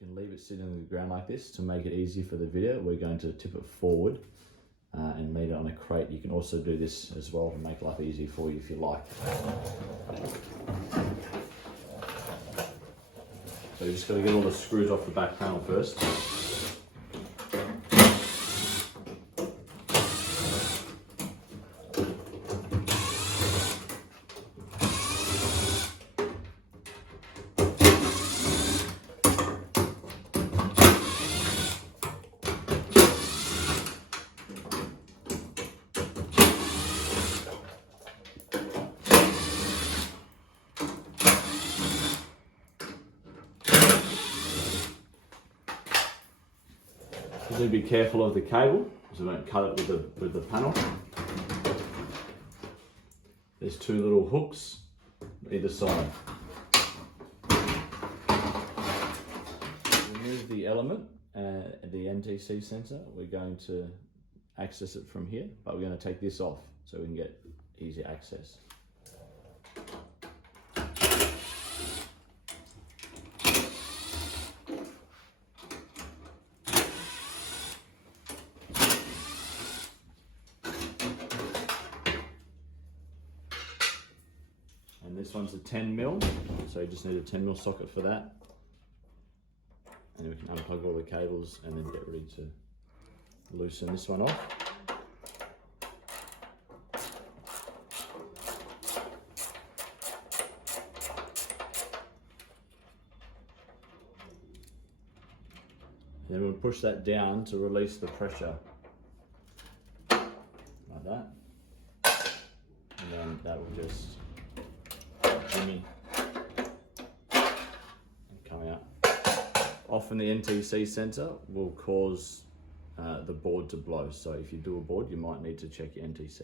can leave it sitting on the ground like this to make it easy for the video. We're going to tip it forward and leave it on a crate. You can also do this as well to make life easy for you if you like. So you just got to get all the screws off the back panel first. Do be careful of the cable, so don't cut it with the panel. There's two little hooks either side. Remove the element, the NTC sensor. We're going to access it from here, but we're going to take this off so we can get easy access. And this one's a 10mm, so you just need a 10mm socket for that. And we can unplug all the cables and then get ready to loosen this one off. Then we'll push that down to release the pressure, like that. And then that will just shimmy and come out. Often the NTC sensor will cause the board to blow, so if you do a board you might need to check your NTC.